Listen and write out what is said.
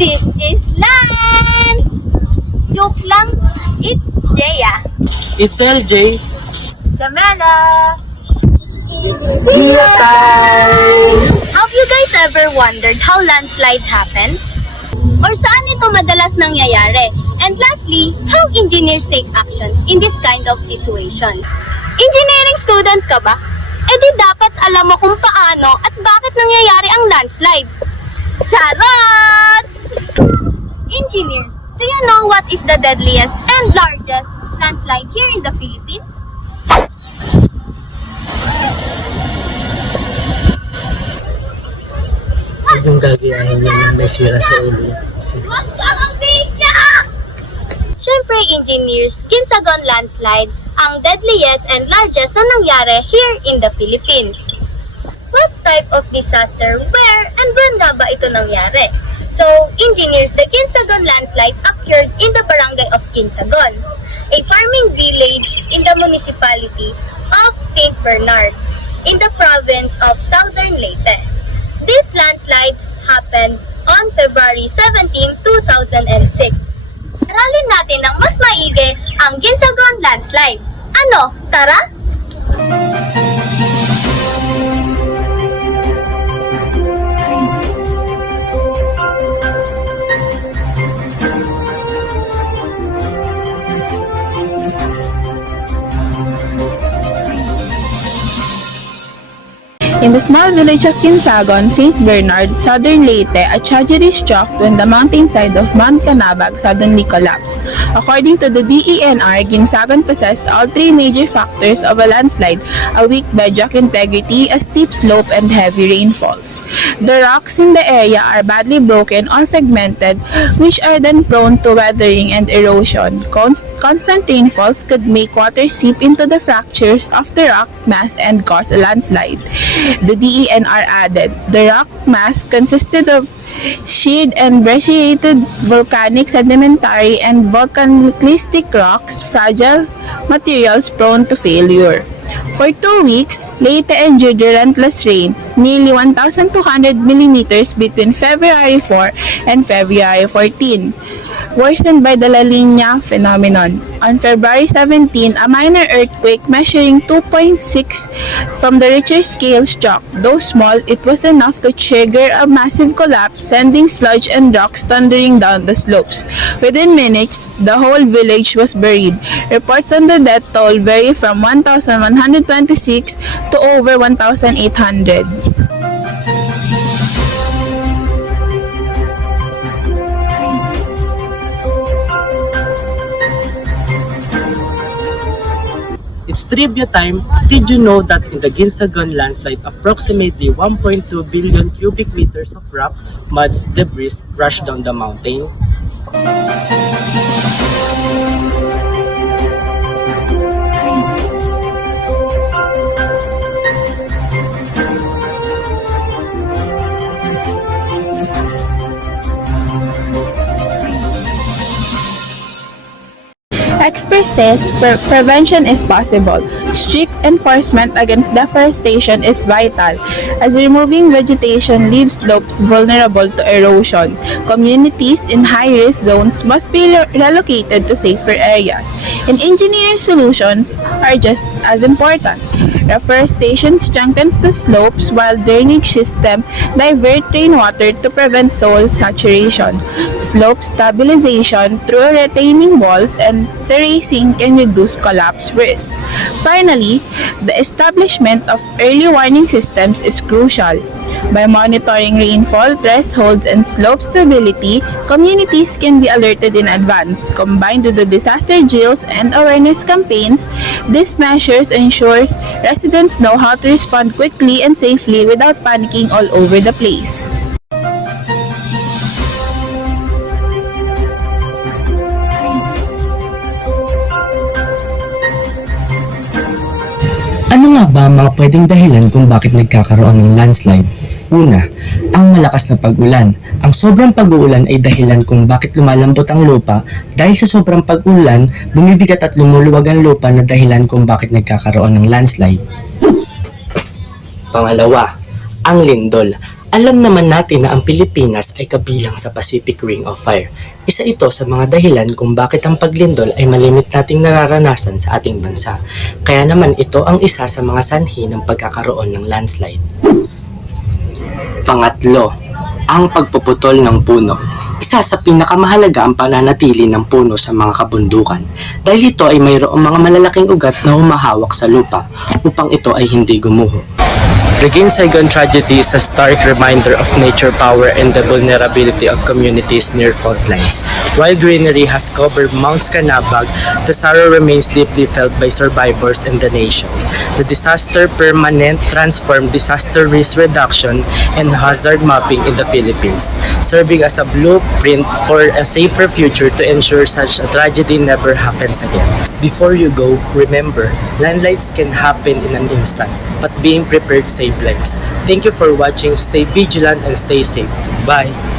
This is Lance! Joke lang, it's Jaya. It's LJ. It's Jamela. Dear guys! Have you guys ever wondered how landslide happens? Or saan ito madalas nangyayari? And lastly, how engineers take actions in this kind of situation? Engineering student ka ba? E di dapat alam mo kung paano at bakit nangyayari ang landslide. Charot! Engineers, do you know what is the deadliest and largest landslide here in the Philippines? Yung gagayahin niya na may sira sa ulo. Huwag ka mag-video! Siyempre, engineers, Kinsagon landslide ang deadliest and largest na nangyari here in the Philippines. What type of disaster, where, and when nga ba ito nangyari? So, engineers, the Kinsagon landslide occurred in the barangay of Kinsagon, a farming village in the municipality of St. Bernard, in the province of Southern Leyte. This landslide happened on February 17, 2006. Aralin natin ng mas maigi ang Kinsagon landslide. Ano? Tara? In the small village of Kinsagon, St. Bernard, Southern Leyte, a tragedy struck when the mountainside of Mount Canabag suddenly collapsed. According to the DENR, Kinsagon possessed all three major factors of a landslide: a weak bedrock integrity, a steep slope, and heavy rainfalls. The rocks in the area are badly broken or fragmented, which are then prone to weathering and erosion. Constant rainfalls could make water seep into the fractures of the rock mass and cause a landslide. The DENR added, the rock mass consisted of sheared and brecciated volcanic, sedimentary, and volcanistic rocks, fragile materials prone to failure. For 2 weeks, Leyte endured relentless rain, nearly 1,200 millimeters between February 4 and February 14, worsened by the La Niña phenomenon. On February 17, a minor earthquake measuring 2.6 from the Richter scale struck. Though small, it was enough to trigger a massive collapse, sending sludge and rocks thundering down the slopes. Within minutes, the whole village was buried. Reports on the death toll vary from 1,126 to over 1,800. It's trivia time. Did you know that in the Kinsagon landslide, approximately 1.2 billion cubic meters of rock, muds, debris rushed down the mountain? Experts says prevention is possible. Strict enforcement against deforestation is vital, as removing vegetation leaves slopes vulnerable to erosion. Communities in high-risk zones must be relocated to safer areas, and engineering solutions are just as important. Reforestation strengthens the slopes, while drainage system divert rainwater to prevent soil saturation. Slope stabilization through retaining walls and terracing can reduce collapse risk. Finally, the establishment of early warning systems is crucial. By monitoring rainfall thresholds and slope stability, communities can be alerted in advance. Combined with the disaster drills and awareness campaigns, these measures ensures residents know how to respond quickly and safely without panicking all over the place. Ano nga ba ang mga pwedeng dahilan kung bakit nagkakaroon ng landslide? Una, ang malakas na pag-ulan. Ang sobrang pag-uulan ay dahilan kung bakit lumalambot ang lupa. Dahil sa sobrang pag-ulan, bumibigat at lumuluwag ang lupa na dahilan kung bakit nagkakaroon ng landslide. Pangalawa, ang lindol. Alam naman natin na ang Pilipinas ay kabilang sa Pacific Ring of Fire. Isa ito sa mga dahilan kung bakit ang paglindol ay malimit nating nararanasan sa ating bansa. Kaya naman ito ang isa sa mga sanhi ng pagkakaroon ng landslide. Pangatlo, ang pagpuputol ng puno. Isa sa pinakamahalaga ang pananatili ng puno sa mga kabundukan dahil ito ay mayroong mga malalaking ugat na humahawak sa lupa upang ito ay hindi gumuho. The Ginsagon tragedy is a stark reminder of nature power and the vulnerability of communities near fault lines. While greenery has covered Mount Canabag, the sorrow remains deeply felt by survivors and the nation. The disaster permanent transformed disaster risk reduction and hazard mapping in the Philippines, serving as a blueprint for a safer future to ensure such a tragedy never happens again. Before you go, remember, landslides can happen in an instant, but being prepared saves lives. Thank you for watching. Stay vigilant and stay safe. Bye!